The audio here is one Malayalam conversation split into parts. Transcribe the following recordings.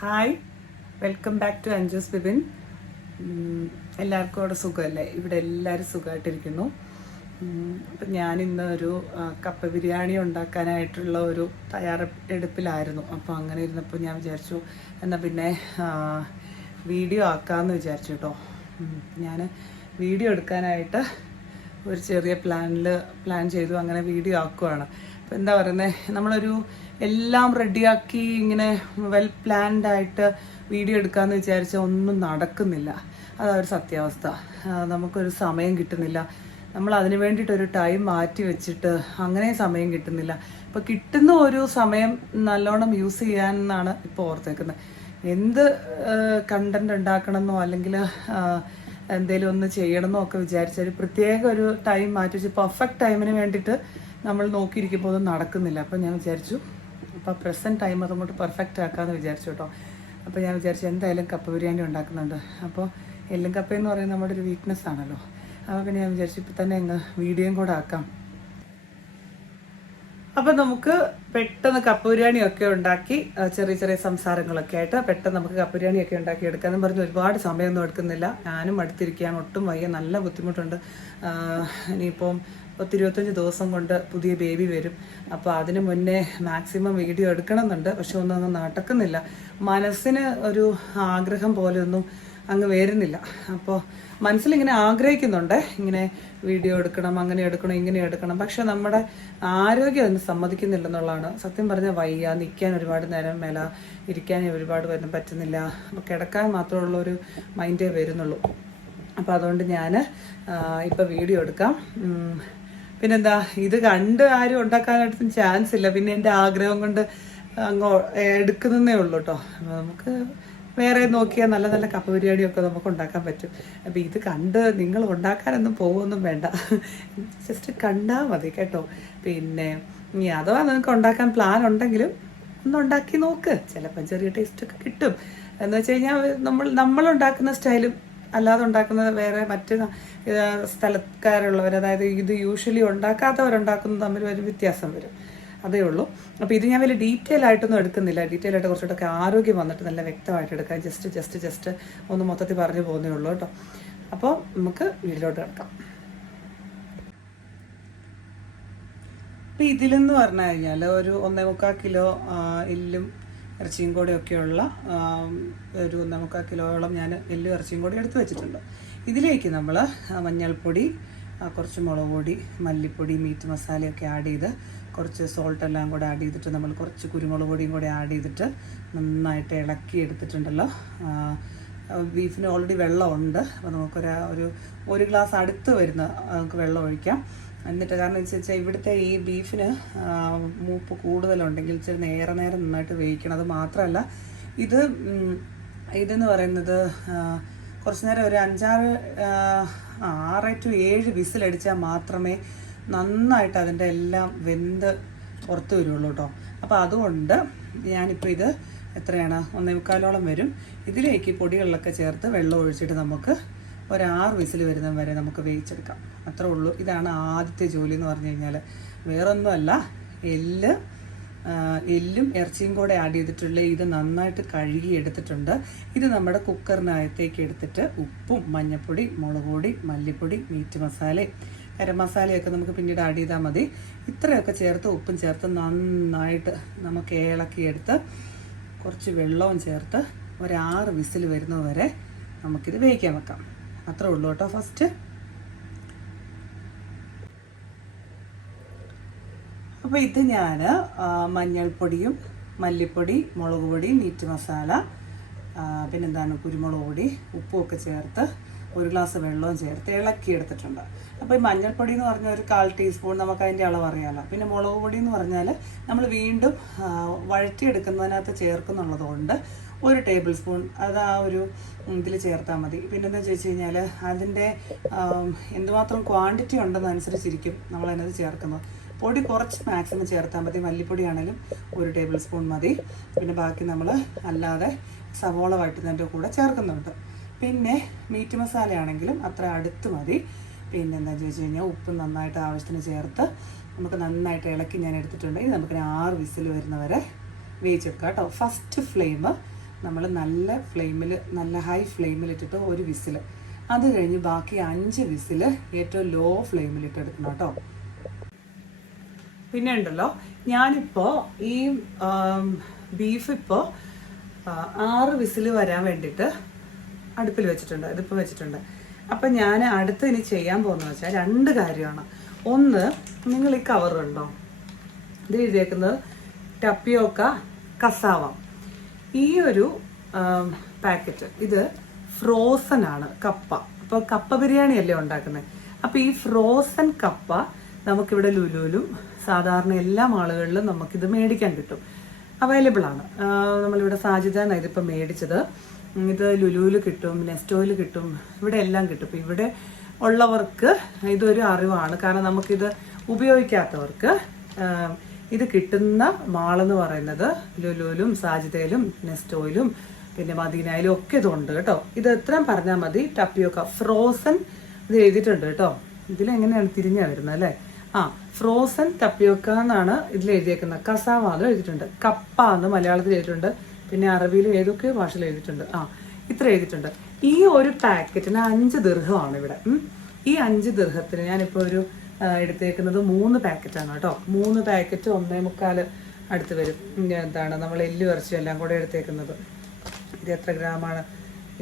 Hi, welcome back to Anju's Bibin. എല്ലാവർക്കും അവിടെ സുഖമല്ലേ? ഇവിടെ എല്ലാവരും സുഖമായിട്ടിരിക്കുന്നു. അപ്പം ഞാനിന്ന് ഒരു കപ്പ ബിരിയാണി ഉണ്ടാക്കാനായിട്ടുള്ള ഒരു തയ്യാറെടുപ്പിലായിരുന്നു. അപ്പോൾ അങ്ങനെ ഇരുന്നപ്പോൾ ഞാൻ വിചാരിച്ചു എന്നാൽ പിന്നെ വീഡിയോ ആക്കാമെന്ന് വിചാരിച്ചു കേട്ടോ. ഞാൻ വീഡിയോ എടുക്കാനായിട്ട് ഒരു ചെറിയ പ്ലാൻ ചെയ്തു, അങ്ങനെ വീഡിയോ ആക്കുവാണ്. അപ്പം എന്താ പറയുന്നത്, നമ്മളൊരു എല്ലാം റെഡിയാക്കി ഇങ്ങനെ വെൽ പ്ലാൻഡ് ആയിട്ട് വീഡിയോ എടുക്കാമെന്ന് വിചാരിച്ചാൽ ഒന്നും നടക്കുന്നില്ല. അതൊരു സത്യാവസ്ഥ. നമുക്കൊരു സമയം കിട്ടുന്നില്ല. നമ്മൾ അതിന് വേണ്ടിയിട്ടൊരു ടൈം മാറ്റി വെച്ചിട്ട് അങ്ങനെ സമയം കിട്ടുന്നില്ല. ഇപ്പോൾ കിട്ടുന്ന ഒരു സമയം നല്ലോണം യൂസ് ചെയ്യാമെന്നാണ് ഇപ്പോൾ ഓർത്തേക്കുന്നത്. എന്ത് കണ്ടന്റ് ഉണ്ടാക്കണമെന്നോ അല്ലെങ്കിൽ എന്തെങ്കിലും ഒന്ന് ചെയ്യണമെന്നോ ഒക്കെ വിചാരിച്ചാൽ പ്രത്യേക ഒരു ടൈം മാറ്റി വെച്ച് പെർഫെക്റ്റ് ടൈമിന് വേണ്ടിയിട്ട് നമ്മൾ നോക്കിയിരിക്കുമ്പോൾ ഒന്നും നടക്കുന്നില്ല. അപ്പോൾ ഞാൻ വിചാരിച്ചു അപ്പോൾ പ്രസൻറ്റ് ടൈം അതുകൊണ്ട് പെർഫെക്റ്റ് ആക്കാമെന്ന് വിചാരിച്ചു കേട്ടോ. അപ്പോൾ ഞാൻ വിചാരിച്ചു എന്തായാലും കപ്പ ബിരിയാണി ഉണ്ടാക്കുന്നുണ്ട്. അപ്പോൾ എല്ലും കപ്പ എന്ന് പറയുന്നത് നമ്മുടെ ഒരു വീക്ക്നെസ് ആണല്ലോ. അപ്പോൾ പിന്നെ ഞാൻ വിചാരിച്ചു ഇപ്പോൾ തന്നെ അങ്ങ് വീഡിയോയും കൂടെ ആക്കാം. അപ്പം നമുക്ക് പെട്ടെന്ന് കപ്പ ബിരിയാണിയൊക്കെ ഉണ്ടാക്കി ചെറിയ ചെറിയ സംസാരങ്ങളൊക്കെ ആയിട്ട് പെട്ടെന്ന് നമുക്ക് കപ്പ ബിരിയാണിയൊക്കെ ഉണ്ടാക്കി എടുക്കാമെന്ന് പറഞ്ഞ് ഒരുപാട് സമയമൊന്നും എടുക്കുന്നില്ല. ഞാനും അടുത്തിരിക്കുകയാണ്, ഒട്ടും വയ്യ, നല്ല ബുദ്ധിമുട്ടുണ്ട്. ഇനിയിപ്പം 25 ദിവസം കൊണ്ട് പുതിയ ബേബി വരും. അപ്പോൾ അതിന് മുന്നേ മാക്സിമം വീഡിയോ എടുക്കണമെന്നുണ്ട്. പക്ഷെ ഒന്നും നടക്കുന്നില്ല. മനസ്സിന് ഒരു ആഗ്രഹം പോലെയൊന്നും അങ്ങ് വരുന്നില്ല. അപ്പോൾ മനസ്സിലിങ്ങനെ ആഗ്രഹിക്കുന്നുണ്ട്, ഇങ്ങനെ വീഡിയോ എടുക്കണം, അങ്ങനെ എടുക്കണം, ഇങ്ങനെ എടുക്കണം. പക്ഷെ നമ്മുടെ ആരോഗ്യം ഒന്നും സമ്മതിക്കുന്നില്ലെന്നുള്ളതാണ് സത്യം. പറഞ്ഞാൽ വയ്യ, നിൽക്കാൻ ഒരുപാട് നേരം മേല, ഇരിക്കാൻ ഒരുപാട് വരും പറ്റുന്നില്ല. അപ്പോൾ കിടക്കാൻ മാത്രമുള്ളൊരു മൈൻഡേ വരുന്നുള്ളൂ. അപ്പോൾ അതുകൊണ്ട് ഞാൻ ഇപ്പോൾ വീഡിയോ എടുക്കാം. പിന്നെന്താ, ഇത് കണ്ട് ആരും ഉണ്ടാക്കാനായിട്ടൊന്നും ചാൻസ് ഇല്ല. പിന്നെ എൻ്റെ ആഗ്രഹം കൊണ്ട് അങ്ങ് എടുക്കുന്നതേ ഉള്ളൂ കേട്ടോ. നമുക്ക് വേറെ നോക്കിയാൽ നല്ല നല്ല കപ്പ ബിരിയാണിയൊക്കെ നമുക്ക് ഉണ്ടാക്കാൻ പറ്റും. അപ്പോൾ ഇത് കണ്ട് നിങ്ങൾ ഉണ്ടാക്കാനൊന്നും പോകുമൊന്നും വേണ്ട, ജസ്റ്റ് കണ്ടാൽ മതി കേട്ടോ. പിന്നെ ഇനി അഥവാ നിങ്ങൾക്ക് ഉണ്ടാക്കാൻ പ്ലാൻ ഉണ്ടെങ്കിലും ഒന്ന് ഉണ്ടാക്കി നോക്ക്, ചിലപ്പോൾ ചെറിയ ടേസ്റ്റൊക്കെ കിട്ടും. എന്ന് വെച്ച് കഴിഞ്ഞാൽ നമ്മളുണ്ടാക്കുന്ന സ്റ്റൈലും അല്ലാതെ ഉണ്ടാക്കുന്നത് വേറെ മറ്റ് സ്ഥലക്കാരുള്ളവർ, അതായത് ഇത് യൂഷ്വലി ഉണ്ടാക്കാത്തവരുണ്ടാക്കുന്നത് തമ്മിൽ ഒരു വ്യത്യാസം വരും, അതേ ഉള്ളൂ. അപ്പോൾ ഇത് ഞാൻ വലിയ ഡീറ്റെയിൽ ആയിട്ടൊന്നും എടുക്കുന്നില്ല. ഡീറ്റെയിൽ ആയിട്ട് കുറച്ചുകൂടെ ആരോഗ്യം വന്നിട്ട് നല്ല വ്യക്തമായിട്ട് എടുക്കാം. ജസ്റ്റ് ഒന്ന് മൊത്തത്തിൽ പറഞ്ഞു പോകുന്നേ ഉള്ളൂ കേട്ടോ. അപ്പോൾ നമുക്ക് വീട്ടിലോട്ട് കിടക്കാം. അപ്പോൾ ഇതിലെന്ന് പറഞ്ഞു കഴിഞ്ഞാൽ ഒരു 1.25 കിലോ എല്ലും ഇറച്ചിയും കൂടെയൊക്കെയുള്ള ഒരു 1.25 കിലോയോളം ഞാൻ എല്ലും ഇറച്ചിയും കൂടി എടുത്ത് വെച്ചിട്ടുണ്ട്. ഇതിലേക്ക് നമ്മൾ മഞ്ഞൾപ്പൊടി, കുറച്ച് മുളക് പൊടി, മല്ലിപ്പൊടി, മീറ്റ് മസാലയൊക്കെ ആഡ് ചെയ്ത് കുറച്ച് സോൾട്ട് എല്ലാം കൂടെ ആഡ് ചെയ്തിട്ട് നമ്മൾ കുറച്ച് കുരുമുളക് പൊടിയും കൂടെ ആഡ് ചെയ്തിട്ട് നന്നായിട്ട് ഇളക്കി എടുത്തിട്ടുണ്ടല്ലോ. ബീഫിന് ഓൾറെഡി വെള്ളമുണ്ട്. അപ്പോൾ നമുക്കൊരു ഒരു ഗ്ലാസ് അടുത്ത് വരുന്ന നമുക്ക് വെള്ളം ഒഴിക്കാം. എന്നിട്ട് കാരണം വെച്ചാൽ ഇവിടുത്തെ ഈ ബീഫിന് മൂപ്പ് കൂടുതലുണ്ടെങ്കിൽ ഇച്ചിരി നേരം നന്നായിട്ട് വേവിക്കണം. അത് മാത്രമല്ല ഇതെന്ന് പറയുന്നത് കുറച്ച് നേരം ഒരു 6 to 7 വിസിലടിച്ചാൽ മാത്രമേ നന്നായിട്ട് അതിൻ്റെ എല്ലാം വെന്ത് പുറത്ത് വരുള്ളൂ കേട്ടോ. അപ്പോൾ അതുകൊണ്ട് ഞാനിപ്പോൾ ഇത് എത്രയാണ് 1.25 വരും. ഇതിലേക്ക് പൊടികളിലൊക്കെ ചേർത്ത് വെള്ളം ഒഴിച്ചിട്ട് നമുക്ക് ഒരു 6 വിസിൽ വരുന്ന വരെ നമുക്ക് വേവിച്ചെടുക്കാം. അത്രേ ഉള്ളൂ. ഇതാണ് ആദ്യത്തെ ജോലി എന്ന് പറഞ്ഞു കഴിഞ്ഞാൽ. വേറൊന്നുമല്ല, എല്ലും ഇറച്ചിയും കൂടെ ആഡ് ചെയ്തിട്ടുള്ള ഇത് നന്നായിട്ട് കഴുകി എടുത്തിട്ടുണ്ട്. ഇത് നമ്മുടെ കുക്കറിനകത്തേക്ക് എടുത്തിട്ട് ഉപ്പും മഞ്ഞൾപ്പൊടി, മുളക് പൊടി, മല്ലിപ്പൊടി, മീറ്റ് മസാല, ഗരം മസാലയൊക്കെ നമുക്ക് പിന്നീട് ആഡ് ചെയ്താൽ മതി. ഇത്രയൊക്കെ ചേർത്ത് ഉപ്പും ചേർത്ത് നന്നായിട്ട് നമുക്ക് ഇളക്കിയെടുത്ത് കുറച്ച് വെള്ളവും ചേർത്ത് ഒരു 6 വിസിൽ വരുന്നവരെ നമുക്കിത് വേവിക്കാൻ വെക്കാം. അത്രേ ഉള്ളൂ കേട്ടോ. ഫസ്റ്റ് അപ്പോൾ ഇത് ഞാൻ മഞ്ഞൾപ്പൊടിയും മല്ലിപ്പൊടി, മുളക് പൊടി, മീറ്റ് മസാല, പിന്നെന്താണ് കുരുമുളക് പൊടി, ഉപ്പും ഒക്കെ ചേർത്ത് 1 ഗ്ലാസ് വെള്ളവും ചേർത്ത് ഇളക്കിയെടുത്തിട്ടുണ്ട്. അപ്പോൾ ഈ മഞ്ഞൾപ്പൊടി എന്ന് പറഞ്ഞാൽ ഒരു 1/4 ടീസ്പൂൺ, നമുക്ക് അതിൻ്റെ അളവ് അറിയാമല്ലോ. പിന്നെ മുളക് പൊടി എന്ന് പറഞ്ഞാൽ നമ്മൾ വീണ്ടും വഴറ്റിയെടുക്കുന്നതിനകത്ത് ചേർക്കുന്നുള്ളത് കൊണ്ട് 1 ടേബിൾ സ്പൂൺ അത് ആ ഒരു ഇതിൽ ചേർത്താൽ മതി. പിന്നെന്താ ചോദിച്ചു കഴിഞ്ഞാൽ അതിൻ്റെ എന്തുമാത്രം ക്വാണ്ടിറ്റി ഉണ്ടെന്നനുസരിച്ചിരിക്കും നമ്മൾ അതിനകത്ത് ചേർക്കുന്നത്. പൊടി കുറച്ച് മാക്സിമം ചേർത്താൽ മതി. മല്ലിപ്പൊടി ആണെങ്കിലും 1 ടേബിൾ സ്പൂൺ മതി. പിന്നെ ബാക്കി നമ്മൾ അല്ലാതെ സവോള വഴറ്റുന്നതിൻ്റെ കൂടെ ചേർക്കുന്നുണ്ട്. പിന്നെ മീറ്റ് മസാല ആണെങ്കിലും അത്ര അടുത്ത് മതി. പിന്നെ എന്താണെന്ന് ചോദിച്ചു കഴിഞ്ഞാൽ ഉപ്പ് നന്നായിട്ട് ആവശ്യത്തിന് ചേർത്ത് നമുക്ക് നന്നായിട്ട് ഇളക്കി ഞാൻ എടുത്തിട്ടുണ്ട്. ഇത് നമുക്ക് 6 വിസിൽ വരുന്നവരെ വേവിച്ചെടുക്കാം കേട്ടോ. ഫസ്റ്റ് ഫ്ലെയിം നമ്മൾ നല്ല ഫ്ലെയിമിൽ, നല്ല ഹൈ ഫ്ലെയിമിലിട്ടിട്ട് ഒരു വിസിൽ, അത് കഴിഞ്ഞ് ബാക്കി 5 വിസിൽ ഏറ്റവും ലോ ഫ്ലെയിമിലിട്ട് എടുക്കണം കേട്ടോ. പിന്നെ ഉണ്ടല്ലോ, ഞാനിപ്പോൾ ഈ ബീഫ് ഇപ്പോൾ 6 വിസിൽ വരാൻ വേണ്ടിയിട്ട് അടുപ്പിൽ വെച്ചിട്ടുണ്ട്, ഇതിപ്പോൾ വെച്ചിട്ടുണ്ട്. അപ്പം ഞാൻ അടുത്ത് ഇനി ചെയ്യാൻ പോകുന്നത് വെച്ചാൽ 2 കാര്യമാണ്. ഒന്ന്, നിങ്ങൾ ഈ കവർ ഉണ്ടോ, ഇത് എഴുതിയേക്കുന്നത് ടപ്പിയോക്ക കസാവ. ഈ ഒരു പാക്കറ്റ് ഇത് ഫ്രോസൺ ആണ് കപ്പ. അപ്പോൾ കപ്പ ബിരിയാണി അല്ലേ ഉണ്ടാക്കുന്നത്. അപ്പോൾ ഈ ഫ്രോസൺ കപ്പ നമുക്കിവിടെ ലുലുവിലും സാധാരണ എല്ലാ മാളുകളിലും നമുക്കിത് മേടിക്കാൻ കിട്ടും, അവൈലബിൾ ആണ്. നമ്മളിവിടെ സാജിദാണ് ഇതിപ്പോൾ മേടിച്ചത്. ഇത് ലുലുവിൽ കിട്ടും, നെസ്റ്റോയിൽ കിട്ടും, ഇവിടെ എല്ലാം കിട്ടും. ഇപ്പോൾ ഇവിടെ ഉള്ളവർക്ക് ഇതൊരു അറിവാണ്, കാരണം നമുക്കിത് ഉപയോഗിക്കാത്തവർക്ക് ഇത് കിട്ടുന്ന മാളെന്ന് പറയുന്നത് ലുലുവിലും സാജിദയിലും നെസ്റ്റോയിലും പിന്നെ മദീനയിലും ഒക്കെ ഇതുണ്ട് കേട്ടോ. ഇത് എത്രയും പറഞ്ഞാൽ മതി. ടപ്പിയൊക്കെ ഫ്രോസൺ ഇത് എഴുതിയിട്ടുണ്ട് കേട്ടോ. ഇതിലെങ്ങനെയാണ് തിരിഞ്ഞാ വരുന്നത് അല്ലേ? ഫ്രോസൺ ടപ്പിയൊക്ക എന്നാണ് ഇതിൽ എഴുതിയേക്കുന്നത്. കസാവ എന്ന് എഴുതിയിട്ടുണ്ട്, കപ്പ എന്ന് മലയാളത്തിൽ എഴുതിയിട്ടുണ്ട്, പിന്നെ അറബിയിലും ഏതൊക്കെ ഭാഷയിൽ എഴുതിയിട്ടുണ്ട്. ഇത്ര എഴുതിയിട്ടുണ്ട്. ഈ ഒരു പാക്കറ്റിന് 5 ദിർഹമാണ് ഇവിടെ. ഈ 5 ദിർഹത്തിന് ഞാനിപ്പോൾ ഒരു എടുത്തേക്കുന്നത് 3 പാക്കറ്റാണ് കേട്ടോ. 3 പാക്കറ്റ് 1.25 അടുത്ത് വരും. എന്താണ് നമ്മൾ എല്ലു ഇറച്ചി എല്ലാം കൂടെ എടുത്തേക്കുന്നത്. ഇത് എത്ര ഗ്രാമാണ്?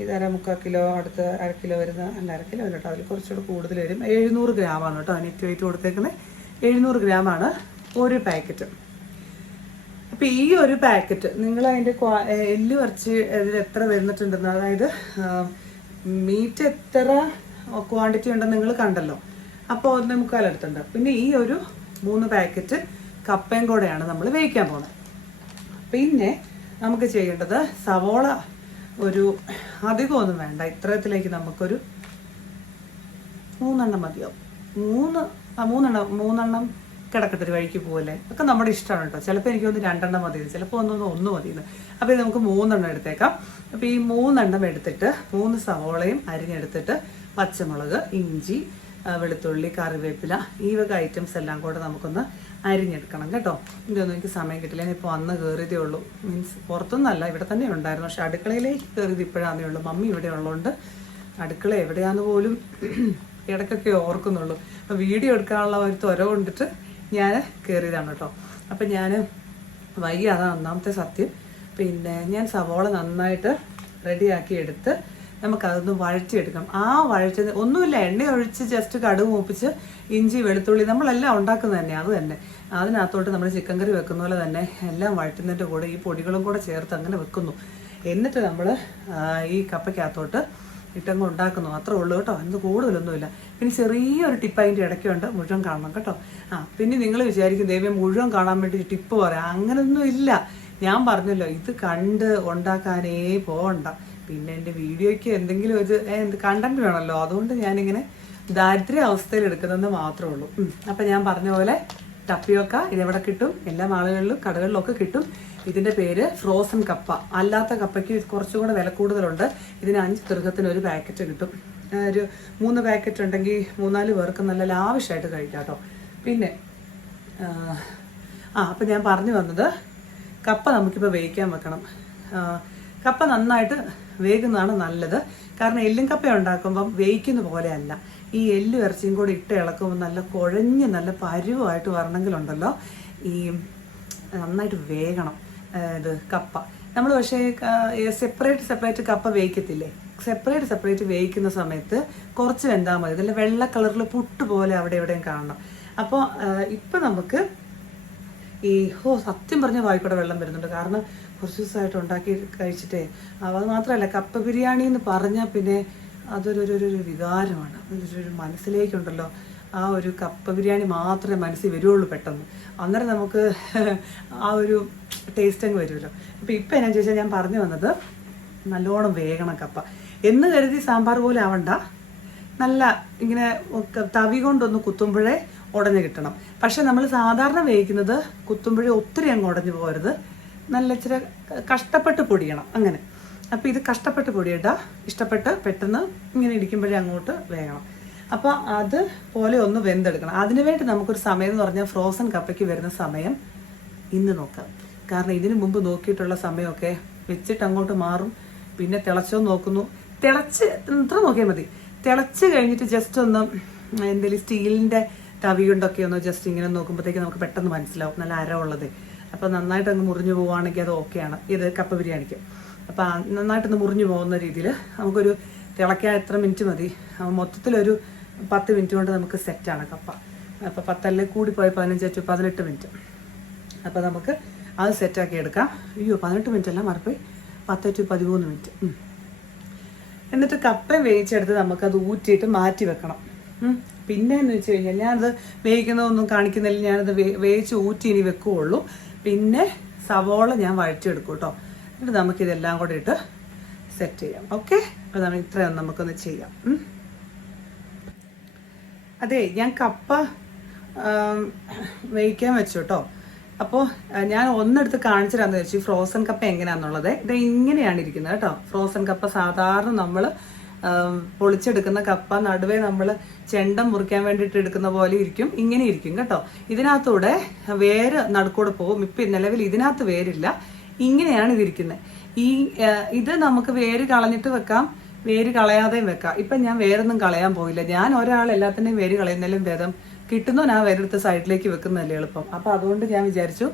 ഇത് 1/4 കിലോ, അടുത്ത് 1/2 കിലോ വരുന്ന, അല്ല 1/2 കിലോ കേട്ടോ, അതിൽ കുറച്ചുകൂടെ കൂടുതൽ വരും. 700 ഗ്രാമാണ് കേട്ടോ നെറ്റ് വെയിറ്റ് കൊടുത്തേക്കുന്നത്. 700 ഗ്രാമാണ് ഒരു പാക്കറ്റ്. അപ്പം ഈ ഒരു പാക്കറ്റ് നിങ്ങൾ അതിൻ്റെ എല്ലു ഇറച്ചി ഇതിൽ എത്ര വരുന്നിട്ടുണ്ടെന്ന്, അതായത് മീറ്റ് എത്ര ക്വാണ്ടിറ്റി ഉണ്ടെന്ന് നിങ്ങൾ കണ്ടല്ലോ. അപ്പോൾ 1.25 അടുത്തുണ്ട്. പിന്നെ ഈ ഒരു 3 പാക്കറ്റ് കപ്പയും കൂടെയാണ് നമ്മൾ വേവിക്കാൻ പോകുന്നത്. പിന്നെ നമുക്ക് ചെയ്യേണ്ടത് സവോള ഒരു അധികമൊന്നും വേണ്ട, ഇത്രത്തിലേക്ക് നമുക്കൊരു 3 എണ്ണം മതിയാവും. 3 എണ്ണം കിടക്കട്ടെ, ഒരു വഴിക്ക് പോകല്ലേ, ഒക്കെ നമ്മുടെ ഇഷ്ടമാണ് കേട്ടോ. ചിലപ്പോൾ എനിക്ക് 2 എണ്ണം മതി, ചിലപ്പോൾ 1 മതിയെന്ന്. അപ്പോൾ ഇത് നമുക്ക് 3 എണ്ണം എടുത്തേക്കാം. അപ്പോൾ ഈ 3 എണ്ണം എടുത്തിട്ട് 3 സവോളയും അരിഞ്ഞെടുത്തിട്ട് പച്ചമുളക്, ഇഞ്ചി, വെളുത്തുള്ളി, കറിവേപ്പില, ഈ വക ഐറ്റംസ് എല്ലാം കൂടെ നമുക്കൊന്ന് അരിഞ്ഞെടുക്കണം കേട്ടോ. ഇതൊന്നും എനിക്ക് സമയം കിട്ടില്ല, ഇപ്പോൾ വന്ന് കയറിയതേ ഉള്ളൂ. മീൻസ് പുറത്തൊന്നല്ല, ഇവിടെ തന്നെ ഉണ്ടായിരുന്നു, പക്ഷെ അടുക്കളയിലേക്ക് കയറിയത് ഇപ്പോഴാണേ ഉള്ളൂ. മമ്മി ഇവിടെ ഉള്ളതുകൊണ്ട് അടുക്കള എവിടെയാന്ന് പോലും ഇടയ്ക്കൊക്കെ ഓർക്കുന്നുള്ളൂ. അപ്പോൾ വീഡിയോ എടുക്കാനുള്ള ഒരു ത്വര കൊണ്ടിട്ട് ഞാൻ കയറിയതാണ് കേട്ടോ. അപ്പം ഞാൻ വൈകി, അതാണ് ഒന്നാമത്തെ സത്യം. പിന്നെ ഞാൻ സവോള നന്നായിട്ട് റെഡിയാക്കി എടുത്ത് നമുക്കതൊന്ന് വഴറ്റിയെടുക്കണം. വഴറ്റുന്നത് ഒന്നുമില്ല, എണ്ണ ഒഴിച്ച് ജസ്റ്റ് കടുക് മൂപ്പിച്ച് ഇഞ്ചി വെളുത്തുള്ളി നമ്മളെല്ലാം ഉണ്ടാക്കുന്നത് തന്നെ, അത് തന്നെ. അതിനകത്തോട്ട് നമ്മൾ ചിക്കൻ കറി വെക്കുന്ന പോലെ തന്നെ എല്ലാം വഴറ്റുന്നതിൻ്റെ കൂടെ ഈ പൊടികളും കൂടെ ചേർത്ത് അങ്ങനെ വെക്കുന്നു. എന്നിട്ട് നമ്മൾ ഈ കപ്പയ്ക്കകത്തോട്ട് ഇട്ടങ്ങ് ഉണ്ടാക്കുന്നു, അത്രേ ഉള്ളൂ കേട്ടോ. എന്ത് കൂടുതലൊന്നുമില്ല. പിന്നെ ചെറിയൊരു ടിപ്പ് അതിൻ്റെ ഇടയ്ക്കുണ്ട്, മുഴുവൻ കാണണം കേട്ടോ. പിന്നെ നിങ്ങൾ വിചാരിക്കും ദൈവം മുഴുവൻ കാണാൻ വേണ്ടി ടിപ്പ് പറയാം, അങ്ങനൊന്നും ഇല്ല. ഞാൻ പറഞ്ഞല്ലോ, ഇത് കണ്ട് ഉണ്ടാക്കാനേ പോകണ്ട. പിന്നെ എൻ്റെ വീഡിയോയ്ക്ക് എന്തെങ്കിലും ഒരു കണ്ടന്റ് വേണമല്ലോ, അതുകൊണ്ട് ഞാനിങ്ങനെ ദാരിദ്ര്യ അവസ്ഥയിൽ എടുക്കുന്നതെന്ന് മാത്രമേ ഉള്ളൂ. അപ്പം ഞാൻ പറഞ്ഞ പോലെ ടപ്പിയൊക്ക ഇതെവിടെ കിട്ടും, എല്ലാ ആളുകളിലും കടകളിലും ഒക്കെ കിട്ടും. ഇതിൻ്റെ പേര് ഫ്രോസൺ കപ്പ. അല്ലാത്ത കപ്പയ്ക്ക് കുറച്ചും കൂടെ വില കൂടുതലുണ്ട്. ഇതിന് 5 ദിർഹത്തിന് ഒരു പാക്കറ്റ് കിട്ടും. ഒരു 3 പാക്കറ്റ് ഉണ്ടെങ്കിൽ 3-4 പേർക്ക് നല്ല ലാവിഷായിട്ട് കഴിക്കാം കേട്ടോ. പിന്നെ അപ്പം ഞാൻ പറഞ്ഞു വന്നത്, കപ്പ നമുക്കിപ്പോൾ വേവിക്കാൻ വെക്കണം. കപ്പ നന്നായിട്ട് വേകുന്നതാണ് നല്ലത്. കാരണം എല്ലും കപ്പ ഉണ്ടാക്കുമ്പം വേവിക്കുന്ന പോലെയല്ല, ഈ എല്ലും ഇറച്ചിയും കൂടി ഇട്ട് ഇളക്കുമ്പോൾ നല്ല കുഴഞ്ഞ് നല്ല പരുവായിട്ട് വരണമെങ്കിലുണ്ടല്ലോ ഈ നന്നായിട്ട് വേകണം ഇത് കപ്പ. നമ്മൾ പക്ഷേ സെപ്പറേറ്റ് കപ്പ വേവിക്കത്തില്ലേ, സെപ്പറേറ്റ് വേവിക്കുന്ന സമയത്ത് കുറച്ച് വെന്താൽ മതി. ഇതല്ല വെള്ള കളറിൽ പുട്ട് പോലെ അവിടെ എവിടെയും കാണണം. അപ്പോൾ ഇപ്പം നമുക്ക് ഈ സത്യം പറഞ്ഞ വായിക്കൂടെ വെള്ളം വരുന്നുണ്ട്. കാരണം കുറച്ച് ദിവസമായിട്ട് ഉണ്ടാക്കി കഴിച്ചിട്ടേ. അത് മാത്രമല്ല, കപ്പ ബിരിയാണി എന്ന് പറഞ്ഞാൽ പിന്നെ അതൊരു വികാരമാണ്. ഒരു മനസ്സിലേക്കുണ്ടല്ലോ, ആ ഒരു കപ്പ ബിരിയാണി മാത്രമേ മനസ്സിൽ വരുള്ളൂ പെട്ടെന്ന്. അന്നേരം നമുക്ക് ആ ഒരു ടേസ്റ്റ് അങ്ങ് വരുമല്ലോ. അപ്പോൾ ഇപ്പം എന്നാ ചോദിച്ചാൽ ഞാൻ പറഞ്ഞു വന്നത്, നല്ലോണം വേഗണം കപ്പ എന്ന് കരുതി സാമ്പാർ പോലെ ആവണ്ട. നല്ല ഇങ്ങനെ തവി കൊണ്ടൊന്ന് കുത്തുമ്പോഴേ ഉടഞ്ഞ് കിട്ടണം. പക്ഷെ നമ്മൾ സാധാരണ വേവിക്കുന്നത് കുത്തുമ്പോഴേ ഒത്തിരി അങ്ങ് ഉടഞ്ഞു പോകരുത്, നല്ല ഇച്ചിരി കഷ്ടപ്പെട്ട് പൊടിയണം അങ്ങനെ. അപ്പോൾ ഇത് കഷ്ടപ്പെട്ട് പൊടിയിട്ട ഇഷ്ടപ്പെട്ട് പെട്ടെന്ന് ഇങ്ങനെ ഇടിക്കുമ്പോഴേ അങ്ങോട്ട് വേഗണം. അപ്പോൾ അതുപോലെ ഒന്ന് വെന്തെടുക്കണം. അതിനുവേണ്ടി നമുക്കൊരു സമയം എന്ന് പറഞ്ഞാൽ ഫ്രോസൺ കപ്പയ്ക്ക് വരുന്ന സമയം ഇന്ന് നോക്കാം. കാരണം ഇതിനു മുമ്പ് നോക്കിയിട്ടുള്ള സമയമൊക്കെ വെച്ചിട്ട് അങ്ങോട്ട് മാറും, പിന്നെ തിളച്ചോ നോക്കുന്നു, തിളച്ച് ഇത്ര നോക്കിയാൽ മതി, തിളച്ച് കഴിഞ്ഞിട്ട് ജസ്റ്റ് ഒന്ന് എന്തെങ്കിലും സ്റ്റീലിൻ്റെ തവി കൊണ്ടൊക്കെ ഒന്ന് ജസ്റ്റ് ഇങ്ങനെ നോക്കുമ്പോഴത്തേക്ക് നമുക്ക് പെട്ടെന്ന് മനസ്സിലാവും നല്ല അരവുള്ളത്. അപ്പോൾ നന്നായിട്ട് അങ്ങ് മുറിഞ്ഞു പോവുകയാണെങ്കിൽ അത് ഓക്കെയാണ് ഇത് കപ്പ ബിരിയാണിക്ക്. അപ്പോൾ നന്നായിട്ടൊന്ന് മുറിഞ്ഞു പോകുന്ന രീതിയിൽ നമുക്കൊരു തിളയ്ക്കാൻ എത്ര മിനിറ്റ് മതി, മൊത്തത്തിലൊരു 10 മിനിറ്റ് കൊണ്ട് നമുക്ക് സെറ്റാണ് കപ്പ. അപ്പോൾ 10 കൂടിപ്പോയി 15 to 18 മിനിറ്റ്. അപ്പോൾ നമുക്ക് അത് സെറ്റാക്കി എടുക്കാം. 18 മിനിറ്റ് അല്ല, മറപ്പോയി 10 to 13 മിനിറ്റ്. എന്നിട്ട് കപ്പ വേവിച്ചെടുത്ത് നമുക്കത് ഊറ്റിയിട്ട് മാറ്റി വെക്കണം. പിന്നെ എന്ന് വെച്ച് കഴിഞ്ഞാൽ ഞാനത് വേവിക്കുന്നതൊന്നും കാണിക്കുന്നില്ല, ഞാനത് വേവിച്ച് ഊറ്റി ഇനി വെക്കുകയുള്ളൂ. പിന്നെ സവോള ഞാൻ വഴറ്റിയെടുക്കും കേട്ടോ. എന്നിട്ട് നമുക്കിതെല്ലാം കൂടെ ഇട്ട് സെറ്റ് ചെയ്യാം. ഓക്കെ, അപ്പോൾ നമ്മൾ ഇത്രയൊന്നും നമുക്കൊന്ന് ചെയ്യാം. അതെ, ഞാൻ കപ്പ വേവിക്കാൻ വെച്ചു കേട്ടോ. അപ്പോൾ ഞാൻ ഒന്നെടുത്ത് കാണിച്ചു തരാമെന്ന് വെച്ചു ഫ്രോസൺ കപ്പ എങ്ങനെയാണെന്നുള്ളത്. ഇത് ഇങ്ങനെയാണ് ഇരിക്കുന്നത് കേട്ടോ. ഫ്രോസൺ കപ്പ സാധാരണ നമ്മൾ പൊളിച്ചെടുക്കുന്ന കപ്പ നടുവേ നമ്മൾ ചെണ്ടം മുറിക്കാൻ വേണ്ടിയിട്ട് എടുക്കുന്ന പോലെ ഇരിക്കും, ഇങ്ങനെ ഇരിക്കും കേട്ടോ. ഇതിനകത്തൂടെ വേര് നടുക്കൂടെ പോകും. ഇപ്പം നിലവിൽ ഇതിനകത്ത് വേരില്ല, ഇങ്ങനെയാണ് ഇതിരിക്കുന്നത്. ഇത് നമുക്ക് വേര് കളഞ്ഞിട്ട് വെക്കാം, വേര് കളയാതെയും വെക്കാം. ഇപ്പം ഞാൻ വേരൊന്നും കളയാൻ പോയില്ല. ഞാൻ ഒരാൾ എല്ലാത്തിൻ്റെയും വേര് കളയുന്നതിലും ഭേദം കിട്ടുന്നു ഞാൻ വേരെടുത്ത് സൈഡിലേക്ക് വെക്കുന്നതല്ലേ എളുപ്പം. അപ്പോൾ അതുകൊണ്ട് ഞാൻ വിചാരിച്ചു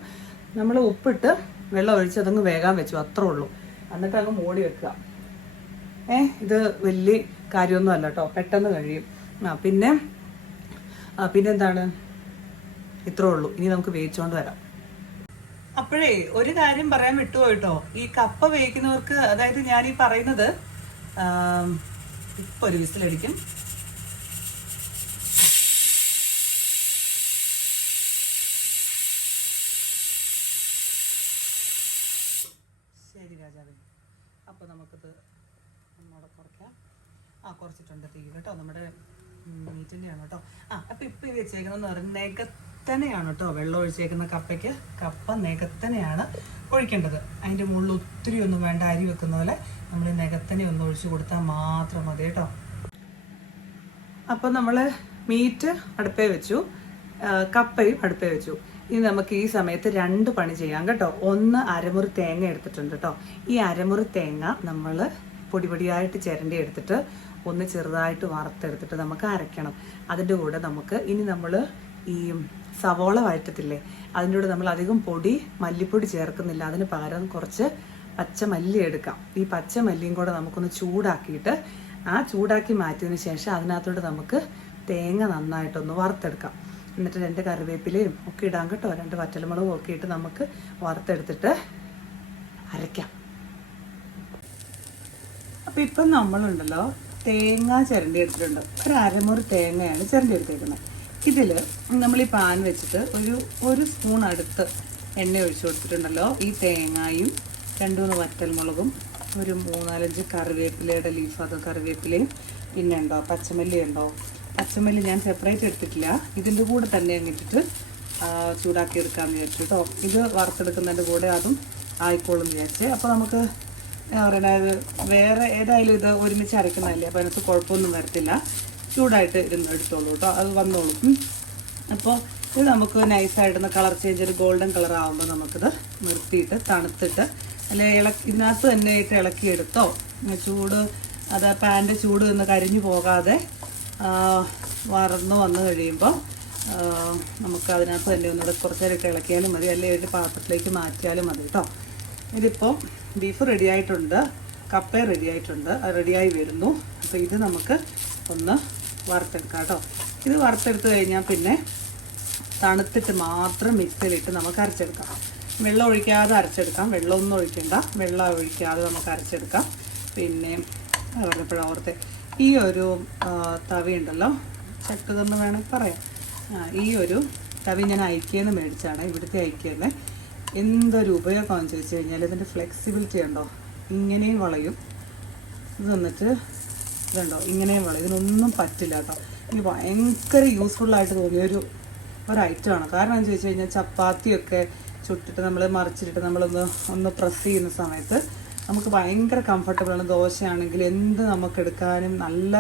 നമ്മൾ ഉപ്പിട്ട് വെള്ളം ഒഴിച്ച് അതങ്ങ് വേഗം വെച്ചു, അത്രേ ഉള്ളൂ. എന്നിട്ട് അങ്ങ് മൂടി വെക്കുക. ഇത് വലിയ കാര്യമൊന്നും അല്ല കേട്ടോ, പെട്ടെന്ന് കഴിയും. പിന്നെന്താണ്, ഇത്രേ ഉള്ളൂ. ഇനി നമുക്ക് വേവിച്ചോണ്ട് വരാം. അപ്പോഴേ ഒരു കാര്യം പറയാൻ വിട്ടുപോയിട്ടോ. ഈ കപ്പ വേവിക്കുന്നവർക്ക്, അതായത് ഞാൻ ഈ പറയുന്നത് ഇപ്പൊ ഒരു വിസിലടിക്കും. ശരി രാജാവേ, അപ്പോൾ നമുക്കിത് ഒന്നുകൂടെ കുറയ്ക്കാം. കുറച്ചിട്ടുണ്ട് തീ കേട്ടോ, നമ്മുടെ മീറ്റിൻ്റെയാണ് കേട്ടോ. അപ്പോൾ ഇപ്പം ഈ വെച്ചേക്കുന്നതെന്ന് പറഞ്ഞാൽ നെകത്തനെയാണ് കേട്ടോ വെള്ളം ഒഴിച്ചേക്കുന്ന കപ്പയ്ക്ക്. കപ്പ നെകത്തനെയാണ് ഒഴിക്കേണ്ടത്. അതിൻ്റെ മുകളിൽ ഒത്തിരി ഒന്നും വേണ്ട, അരി വെക്കുന്ന പോലെ നമ്മൾ നെകത്തനെ ഒന്ന് ഒഴിച്ചു കൊടുത്താൽ മാത്രം മതി കേട്ടോ. അപ്പോൾ നമ്മൾ മീറ്റ് അടുപ്പേ വെച്ചു, കപ്പയും അടുപ്പേ വെച്ചു. ഇനി നമുക്ക് ഈ സമയത്ത് 2 പണി ചെയ്യാം കേട്ടോ. ഒന്ന്, അരമുറി തേങ്ങ എടുത്തിട്ടുണ്ട് കേട്ടോ. ഈ അരമുറി തേങ്ങ നമ്മൾ പൊടിയായിട്ട് ചിരണ്ടി എടുത്തിട്ട് ഒന്ന് ചെറുതായിട്ട് വറുത്തെടുത്തിട്ട് നമുക്ക് അരയ്ക്കണം. അതിൻ്റെ കൂടെ നമുക്ക് ഇനി നമ്മൾ ഈ സവോള വഴറ്റത്തില്ലേ, അതിൻ്റെ കൂടെ നമ്മൾ അധികം മല്ലിപ്പൊടി ചേർക്കുന്നില്ല. അതിന് പകരം കുറച്ച് പച്ചമല്ലി എടുക്കാം. ഈ പച്ചമല്ലിയും കൂടെ നമുക്കൊന്ന് ചൂടാക്കിയിട്ട് ചൂടാക്കി മാറ്റിയതിന് ശേഷം അതിനകത്തോട്ട് നമുക്ക് തേങ്ങ നന്നായിട്ടൊന്ന് വറുത്തെടുക്കാം. എന്നിട്ട് 2 കറിവേപ്പിലയും ഒക്കെ ഇടാം കേട്ടോ, 2 വറ്റൽമുളകും ഒക്കെ ഇട്ട് നമുക്ക് വറുത്തെടുത്തിട്ട് അരയ്ക്കാം. അപ്പം ഇപ്പം നമ്മളുണ്ടല്ലോ തേങ്ങ ചിരണ്ടി എടുത്തിട്ടുണ്ട്. ഒരു അരമുറി തേങ്ങയാണ് ചിരണ്ടി എടുത്തേക്കുന്നത്. ഇതിൽ നമ്മൾ ഈ പാൻ വെച്ചിട്ട് ഒരു സ്പൂൺ അടുത്ത് എണ്ണ ഒഴിച്ചു കൊടുത്തിട്ടുണ്ടല്ലോ. ഈ തേങ്ങയും 2-3 വറ്റൽമുളകും ഒരു 3-4 കറിവേപ്പിലയുടെ ലീഫ്, അത് കറിവേപ്പിലയും പിന്നെ ഉണ്ടോ പച്ചമല്ലി ഉണ്ടോ, പച്ചമല്ലി ഞാൻ സെപ്പറേറ്റ് എടുത്തിട്ടില്ല, ഇതിൻ്റെ കൂടെ തന്നെ ഇട്ടിട്ട് ചൂടാക്കി എടുക്കാമെന്ന് വിചാരിച്ചു കേട്ടോ. ഇത് വറുത്തെടുക്കുന്നതിൻ്റെ കൂടെ അതും ആയിക്കോളും വിചാരിച്ച്. അപ്പോൾ നമുക്ക് പറയുന്നത് വേറെ ഏതായാലും ഇത് ഒരുമിച്ച് അരക്കുന്നതല്ലേ, അപ്പോൾ അതിനകത്ത് കുഴപ്പമൊന്നും വരത്തില്ല. ചൂടായിട്ട് എടുത്തോളൂ കേട്ടോ, അത് വന്നോളും. അപ്പോൾ ഇത് നമുക്ക് നൈസായിട്ടൊന്ന് കളർ ചേഞ്ച്, ഒരു ഗോൾഡൻ കളർ ആകുമ്പോൾ നമുക്കിത് നിർത്തിയിട്ട് തണുത്തിട്ട് അല്ലെ ഇതിനകത്ത് തന്നെ ഇട്ട് ഇളക്കിയെടുത്തോ. ചൂട് അത് പാൻ്റെ ചൂട് നിന്ന് കരിഞ്ഞു പോകാതെ വറന്ന് വന്നു കഴിയുമ്പോൾ നമുക്ക് അതിനകത്ത് തന്നെ ഒന്നുകൂടെ കുറച്ച് നേരം ഇട്ട് ഇളക്കിയാലും മതി, അല്ലെങ്കിൽ ഒരു പാത്രത്തിലേക്ക് മാറ്റിയാലും മതി കേട്ടോ. ഇതിപ്പോൾ ബീഫ് റെഡി ആയിട്ടുണ്ട്, കപ്പ റെഡി ആയിട്ടുണ്ട്, അത് റെഡിയായി വരുന്നു. അപ്പോൾ ഇത് നമുക്ക് ഒന്ന് വറുത്തെടുക്കാം കേട്ടോ. ഇത് വറുത്തെടുത്ത് കഴിഞ്ഞാൽ പിന്നെ തണുത്തിട്ട് മാത്രം മിക്സിയിലിട്ട് നമുക്ക് അരച്ചെടുക്കാം. വെള്ളം ഒഴിക്കാതെ അരച്ചെടുക്കാം, വെള്ളമൊന്നും ഒഴിക്കണ്ട, വെള്ളം ഒഴിക്കാതെ നമുക്ക് അരച്ചെടുക്കാം. പിന്നെ പറഞ്ഞപ്പോഴാണ് ഓർത്തെ, ഈ ഒരു തവി ഉണ്ടല്ലോ, ചട്ടുതെന്ന് വേണമെങ്കിൽ പറയാം. ഈ ഒരു തവി ഞാൻ ഐക്യന്ന് മേടിച്ചാണ്, ഇവിടുത്തെ ഐക്യല്ലേ. എന്തൊരു ഉപയോഗമാണെന്ന് ചോദിച്ചു കഴിഞ്ഞാൽ ഇതിൻ്റെ ഫ്ലെക്സിബിലിറ്റി ഉണ്ടോ, ഇങ്ങനെയും വളയും, ഇത് വന്നിട്ട് ഇതുണ്ടോ ഇങ്ങനെയും വളയും, ഇതിനൊന്നും പറ്റില്ല കേട്ടോ. എനിക്ക് ഭയങ്കര യൂസ്ഫുള്ളായിട്ട് തോന്നിയ ഒരു ഐറ്റമാണ്. കാരണം എന്ന് ചോദിച്ചു കഴിഞ്ഞാൽ ചപ്പാത്തിയൊക്കെ ചുട്ടിട്ട് നമ്മൾ മറിച്ചിട്ട് നമ്മളൊന്ന് പ്രസ് ചെയ്യുന്ന സമയത്ത് നമുക്ക് ഭയങ്കര കംഫർട്ടബിളാണ്. ദോശയാണെങ്കിൽ എന്ത് നമുക്ക് എടുക്കാനും നല്ല,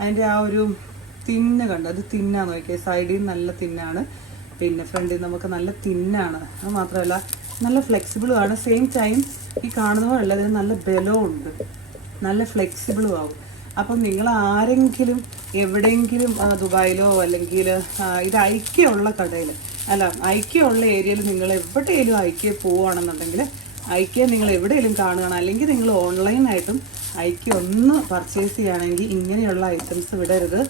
അതിൻ്റെ ആ ഒരു തിന്ന് കണ്ടോ, അത് തിന്നാന്ന് നോക്കിയാൽ സൈഡിൽ നല്ല തിന്നാണ്, പിന്നെ ഫ്രണ്ടിൽ നമുക്ക് നല്ല തിന്നാണ്. അത് മാത്രമല്ല നല്ല ഫ്ലെക്സിബിളുമാണ്. സെയിം ടൈം ഈ കാണുന്ന പോലെ അല്ലാതെ നല്ല ബലവും ഉണ്ട്, നല്ല ഫ്ലെക്സിബിളും ആവും. അപ്പം നിങ്ങൾ ആരെങ്കിലും എവിടെയെങ്കിലും ദുബായിലോ അല്ലെങ്കിൽ ഇത് ഐക്യമുള്ള കടയിൽ അല്ല ഐക്യമുള്ള ഏരിയയിൽ നിങ്ങൾ എവിടെയെങ്കിലും ഐക്യ പോവുകയാണെന്നുണ്ടെങ്കിൽ ഐക്യ നിങ്ങൾ എവിടെയെങ്കിലും കാണുകയാണ്, അല്ലെങ്കിൽ നിങ്ങൾ ഓൺലൈനായിട്ടും ഐക്യ ഒന്ന് പർച്ചേസ് ചെയ്യുകയാണെങ്കിൽ ഇങ്ങനെയുള്ള ഐറ്റംസ് വിടരുത്.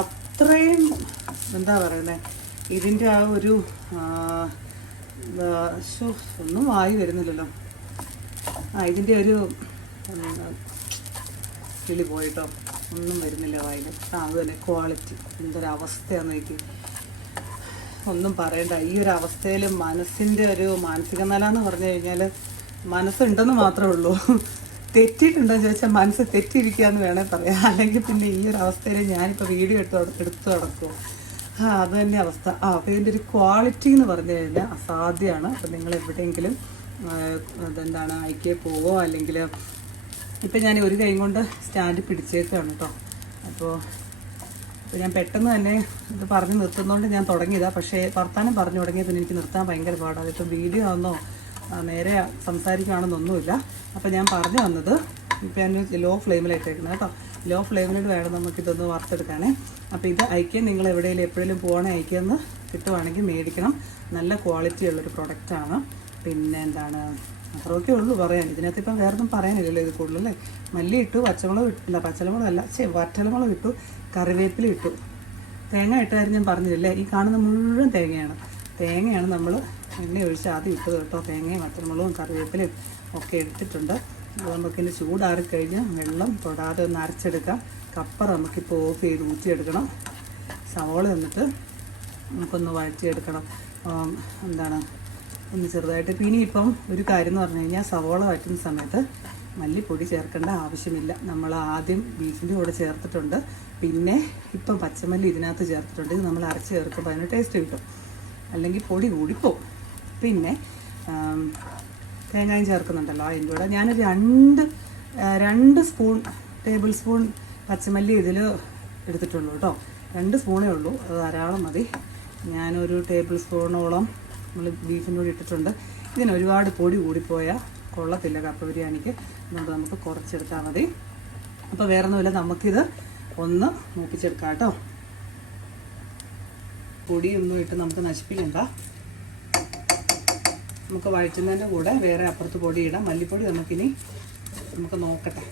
അത്രയും എന്താ പറയുന്നത്, ഇതിൻ്റെ ആ ഒരു ഒന്നും വായി വരുന്നില്ലല്ലോ, ഇതിൻ്റെ ഒരു കിളി പോയിട്ടോ, ഒന്നും വരുന്നില്ല വായിൽ. അത് തന്നെ ക്വാളിറ്റി എന്തൊരവസ്ഥയാണെന്ന് നോക്കി, ഒന്നും പറയണ്ട. ഈ ഒരു അവസ്ഥയിൽ മനസ്സിൻ്റെ ഒരു മാനസിക നില എന്ന് പറഞ്ഞു കഴിഞ്ഞാൽ മനസ്സുണ്ടെന്ന് മാത്രമേ ഉള്ളൂ. തെറ്റിയിട്ടുണ്ടോയെന്ന് ചോദിച്ചാൽ മനസ്സ് തെറ്റിയിരിക്കുക എന്ന് വേണേൽ പറയാം. അല്ലെങ്കിൽ പിന്നെ ഈ ഒരു അവസ്ഥയിൽ ഞാനിപ്പോൾ വീഡിയോ എടുത്തു നടക്കുമോ, അത് തന്നെ അവസ്ഥ. അപ്പോൾ ഇതിൻ്റെ ഒരു ക്വാളിറ്റി എന്ന് പറഞ്ഞു കഴിഞ്ഞാൽ അസാധ്യമാണ്. അപ്പോൾ നിങ്ങൾ എവിടെയെങ്കിലും അതെന്താണ് ഐക്യ പോവോ അല്ലെങ്കിൽ ഇപ്പം ഞാൻ ഒരു കൈ കൊണ്ട് സ്റ്റാൻഡ് പിടിച്ചേക്കാണ് കേട്ടോ. അപ്പോൾ ഞാൻ പെട്ടെന്ന് തന്നെ ഇത് പറഞ്ഞ് നിർത്തുന്നതുകൊണ്ട് ഞാൻ തുടങ്ങിയതാണ്. പക്ഷേ വർത്താനം പറഞ്ഞു തുടങ്ങിയ പിന്നെ എനിക്ക് നിർത്താൻ ഭയങ്കര പാടാണ്. ഇപ്പം വീഡിയോ ആണെന്നോ നേരെ സംസാരിക്കുകയാണെന്നൊന്നുമില്ല. അപ്പോൾ ഞാൻ പറഞ്ഞു വന്നത് ഇപ്പം ഞാൻ ലോ ഫ്ലെയിമിലിട്ടേക്കുന്നത് കേട്ടോ. ലോ ഫ്ലെയിമിൽ വേണം നമുക്കിതൊന്ന് വറുത്തെടുക്കാനേ. അപ്പോൾ ഇത് ഐക്യം നിങ്ങൾ എവിടെയെങ്കിലും എപ്പോഴെങ്കിലും പോകണേ ഐക്യം കിട്ടുവാണെങ്കിൽ മേടിക്കണം. നല്ല ക്വാളിറ്റി ഉള്ളൊരു പ്രൊഡക്റ്റാണ്. പിന്നെ എന്താണ് അത്രയൊക്കെ ഉള്ളൂ പറയാൻ. ഇതിനകത്ത് ഇപ്പം വേറെ ഒന്നും പറയാനില്ലല്ലോ. ഇത് കൂടുതലല്ലേ മല്ലി ഇട്ടു, പച്ചമുളക് ഇട്ടില്ല, പച്ചമുളകല്ല വറ്റൽമുളക് ഇട്ടു, കറിവേപ്പില ഇട്ടു, തേങ്ങ ഇട്ട കാര്യം ഞാൻ പറഞ്ഞില്ലേ. ഈ കാണുന്ന മുഴുവൻ തേങ്ങയാണ് നമ്മൾ എണ്ണ ഒഴിച്ച് ആദ്യം ഇട്ടത് കേട്ടോ. തേങ്ങയും വറ്റൽമുളകും കറിവേപ്പിലയും ഒക്കെ എടുത്തിട്ടുണ്ട്. അപ്പോൾ നമുക്കിതിന് ചൂടാറിക്കഴിഞ്ഞ് വെള്ളം തൊടാതെ ഒന്ന് അരച്ചെടുക്കാം. കപ്പർ നമുക്കിപ്പോൾ ഓഫ് ചെയ്ത് ഊറ്റിയെടുക്കണം. സവോള എന്നിട്ട് നമുക്കൊന്ന് വഴറ്റിയെടുക്കണം. എന്താണ് ഒന്ന് ചെറുതായിട്ട്. പിന്നെ ഇപ്പം ഒരു കാര്യം എന്ന് പറഞ്ഞു കഴിഞ്ഞാൽ സവോള വറ്റുന്ന സമയത്ത് മല്ലിപ്പൊടി ചേർക്കേണ്ട ആവശ്യമില്ല. നമ്മൾ ആദ്യം ബീഫിൻ്റെ കൂടെ ചേർത്തിട്ടുണ്ട്, പിന്നെ ഇപ്പം പച്ചമല്ലി ഇതിനകത്ത് ചേർത്തിട്ടുണ്ട്. ഇത് നമ്മൾ അരച്ച് ചേർക്കുമ്പോൾ അതിന് ടേസ്റ്റ് കിട്ടും, അല്ലെങ്കിൽ പൊടി കൂടിപ്പോവും. പിന്നെ തേങ്ങയും ചേർക്കുന്നുണ്ടല്ലോ അതിൻ്റെ കൂടെ ഞാനൊരു രണ്ട് ടേബിൾ സ്പൂൺ പച്ചമല്ലി ഇതിൽ എടുത്തിട്ടുള്ളൂ കേട്ടോ. 2 സ്പൂണേ ഉള്ളൂ, അത് ധാരാളം മതി. ഞാനൊരു ടേബിൾ സ്പൂണോളം നമ്മൾ ബീഫിൻ്റെ കൂടെ ഇട്ടിട്ടുണ്ട്. ഇതിന് ഒരുപാട് പൊടി കൂടിപ്പോയാൽ കൊള്ളത്തില്ല കപ്പ ബിരിയാണിക്ക്, അതുകൊണ്ട് നമുക്ക് കുറച്ചെടുത്താൽ മതി. അപ്പോൾ വേറെ ഒന്നുമില്ല, നമുക്കിത് ഒന്ന് മൂപ്പിച്ചെടുക്കാം കേട്ടോ. പൊടിയൊന്നും ഇട്ട് നമുക്ക് നശിപ്പിക്കണ്ട. നമുക്ക് വഴറ്റുന്നതിൻ്റെ കൂടെ വേറെ അപ്പുറത്ത് പൊടി ഇടാം. മല്ലിപ്പൊടി നമുക്ക് നോക്കട്ടെ,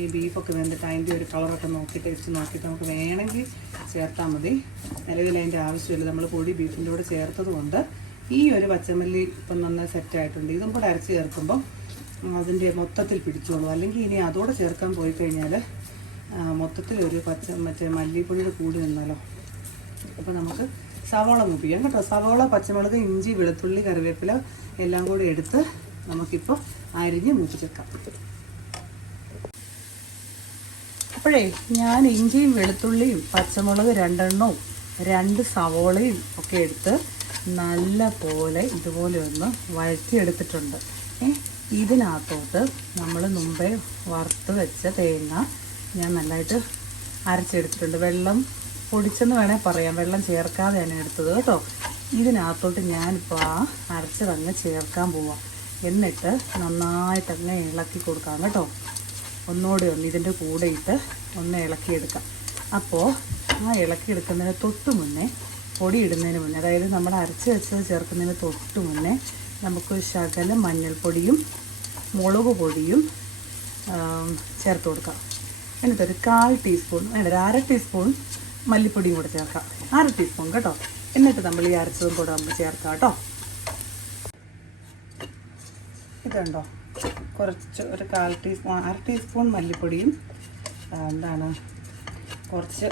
ഈ ബീഫൊക്കെ വെന്തിട്ട് അതിൻ്റെ ഒരു കളറൊക്കെ നോക്കി ടേസ്റ്റ് നോക്കിയിട്ട് നമുക്ക് വേണമെങ്കിൽ ചേർത്താൽ മതി. നിലവിൽ അതിൻ്റെ ആവശ്യമില്ല. നമ്മൾ പൊടി ബീഫിൻ്റെ കൂടെ ചേർത്തത് കൊണ്ട് ഈ ഒരു പച്ചമല്ലി ഇപ്പം നന്നായി സെറ്റായിട്ടുണ്ട്. ഇതും കൂടെ അരച്ച് ചേർക്കുമ്പോൾ അതിൻ്റെ മൊത്തത്തിൽ പിടിച്ചോളൂ. അല്ലെങ്കിൽ ഇനി അതോടെ ചേർക്കാൻ പോയി കഴിഞ്ഞാൽ മൊത്തത്തിലൊരു മറ്റേ മല്ലിപ്പൊടിയുടെ കൂടി നിന്നാലോ. അപ്പോൾ നമുക്ക് സവാള മൂപ്പിക്കാം കേട്ടോ. സവാള, പച്ചമുളക്, ഇഞ്ചി, വെളുത്തുള്ളി, കറിവേപ്പില എല്ലാം കൂടി എടുത്ത് നമുക്കിപ്പോൾ അരിഞ്ഞ് മൂപ്പിച്ചെടുക്കാം. അപ്പോഴേ ഞാൻ ഇഞ്ചിയും വെളുത്തുള്ളിയും പച്ചമുളക് 2 എണ്ണവും 2 സവോളയും ഒക്കെ എടുത്ത് നല്ല പോലെ ഇതുപോലെ ഒന്ന് വഴറ്റിയെടുത്തിട്ടുണ്ട്. ഇതിനകത്തോട്ട് നമ്മൾ മുമ്പേ വറുത്ത് വെച്ച തേങ്ങ ഞാൻ നല്ലതായിട്ട് അരച്ചെടുത്തിട്ടുണ്ട്. വെള്ളം പൊടിച്ചെന്ന് വേണേൽ പറയാം, വെള്ളം ചേർക്കാതെയാണ് എടുത്തത് കേട്ടോ. ഇതിനകത്തോട്ട് ഞാനിപ്പോൾ അരച്ചതങ്ങ് ചേർക്കാൻ പോവാം. എന്നിട്ട് നന്നായിട്ടങ്ങ് ഇളക്കി കൊടുക്കാം കേട്ടോ. ഒന്നുകൂടെ ഇതിൻ്റെ കൂടെ ഇട്ട് ഒന്ന് ഇളക്കിയെടുക്കാം. അപ്പോൾ ഇളക്കിയെടുക്കുന്നതിന് തൊട്ട് മുന്നേ, പൊടി ഇടുന്നതിന് മുന്നേ, അതായത് നമ്മൾ അരച്ച് വെച്ചത് ചേർക്കുന്നതിന് തൊട്ട് മുന്നേ നമുക്ക് ശകലം മഞ്ഞൾപ്പൊടിയും മുളക് പൊടിയും ചേർത്ത് കൊടുക്കാം. എന്നിട്ടൊരു 1/4 ടീസ്പൂൺ ഒരു 1/2 ടീസ്പൂൺ മല്ലിപ്പൊടിയും കൂടെ ചേർക്കാം. 1/2 ടീസ്പൂൺ കേട്ടോ. എന്നിട്ട് നമ്മൾ ഈ അരച്ചതും കൂടെ നമ്മൾ ചേർക്കാം കേട്ടോ. ഇതുണ്ടോ, കുറച്ച് ഒരു 1/4 ടീസ്പൂൺ മല്ലിപ്പൊടിയും കുറച്ച്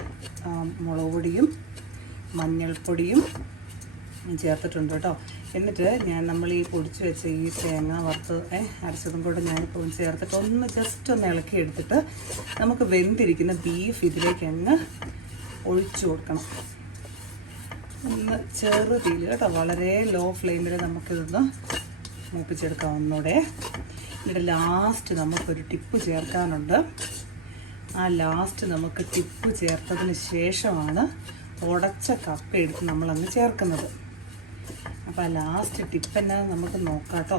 മുളക് പൊടിയും മഞ്ഞൾപ്പൊടിയും ചേർത്തിട്ടുണ്ട് കേട്ടോ. എന്നിട്ട് നമ്മൾ ഈ പൊടിച്ച് വെച്ച ഈ തേങ്ങ വറുത്ത് അരച്ചതും കൂടെ ഞാനിപ്പോൾ ചേർത്തിട്ട് ഒന്ന് ജസ്റ്റ് ഒന്ന് ഇളക്കി എടുത്തിട്ട് നമുക്ക് വെന്തിരിക്കുന്ന ബീഫ് ഇതിലേക്ക് അങ്ങ് ഒഴിച്ചു കൊടുക്കണം. ഒന്ന് ചെറുതീയിൽ കേട്ടോ, വളരെ ലോ ഫ്ലെയിമിൽ നമുക്കിതൊന്ന് മൂപ്പിച്ചെടുക്കാം ഒന്നുകൂടെ. എന്നിട്ട് ലാസ്റ്റ് നമുക്കൊരു ടിപ്പ് ചേർക്കാനുണ്ട്. ആ ലാസ്റ്റ് നമുക്ക് ടിപ്പ് ചേർത്തതിന് ശേഷമാണ് ഉടച്ച കപ്പ എടുത്ത് നമ്മളങ്ങ് ചേർക്കുന്നത്. അപ്പോൾ ലാസ്റ്റ് ടിപ്പ് എന്നാ നമുക്ക് നോക്കാം കേട്ടോ.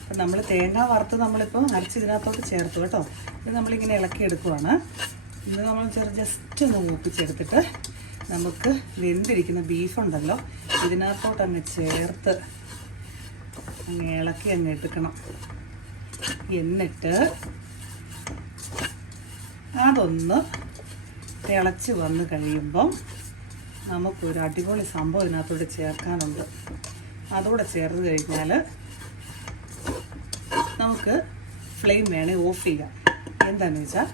അപ്പം നമ്മൾ തേങ്ങ വറുത്ത് നമ്മളിപ്പോൾ അരച്ച് ഇതിനകത്തോട്ട് ചേർത്തു കേട്ടോ. ഇത് നമ്മളിങ്ങനെ ഇളക്കി എടുക്കുവാണ്. ഇത് നമ്മൾ ജസ്റ്റ് ഒന്ന് മൂപ്പിച്ചെടുത്തിട്ട് നമുക്ക് വെന്തിരിക്കുന്ന ബീഫുണ്ടല്ലോ ഇതിനകത്തോട്ട് അങ്ങ് ചേർത്ത് അങ്ങ് ഇളക്കി അങ്ങ് എടുക്കണം. എന്നിട്ട് അതൊന്ന് തിളച്ച് വന്ന് കഴിയുമ്പം നമുക്കൊരു അടിപൊളി സംഭവം ഇതിനകത്തോട്ട് ചേർക്കാനുണ്ട്. അതുകൂടെ ചേർത്ത് കഴിഞ്ഞാൽ നമുക്ക് ഫ്ലെയിം വേണേൽ ഓഫ് ചെയ്യാം. എന്താണെന്ന് വെച്ചാൽ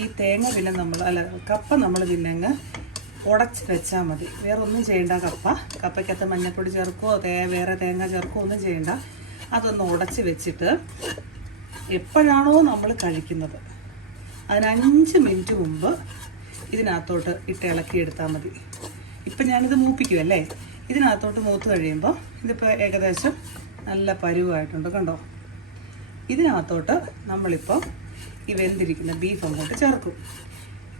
ഈ തേങ്ങ പിന്നെ കപ്പ നമ്മൾ പിന്നെ അങ്ങ് ഉടച്ച് വെച്ചാൽ മതി. വേറെ ഒന്നും ചെയ്യണ്ട. കപ്പയ്ക്കകത്ത് മഞ്ഞൾപ്പൊടി ചേർക്കോ വേറെ തേങ്ങ ചേർക്കോ ഒന്നും ചെയ്യണ്ട. അതൊന്ന് ഉടച്ച് വെച്ചിട്ട് എപ്പോഴാണോ നമ്മൾ കഴിക്കുന്നത് അതിന് 5 മിനിറ്റ് മുമ്പ് ഇതിനകത്തോട്ട് ഇട്ട് ഇളക്കിയെടുത്താൽ മതി. ഇപ്പം ഞാനിത് മൂപ്പിക്കുമല്ലേ, ഇതിനകത്തോട്ട് മൂത്ത് കഴിയുമ്പോൾ ഇതിപ്പോൾ ഏകദേശം നല്ല പരുവായിട്ടുണ്ട് കണ്ടോ. ഇതിനകത്തോട്ട് നമ്മളിപ്പോൾ ഈ വെന്തിരിക്കുന്ന ബീഫ് അങ്ങോട്ട് ചേർക്കും.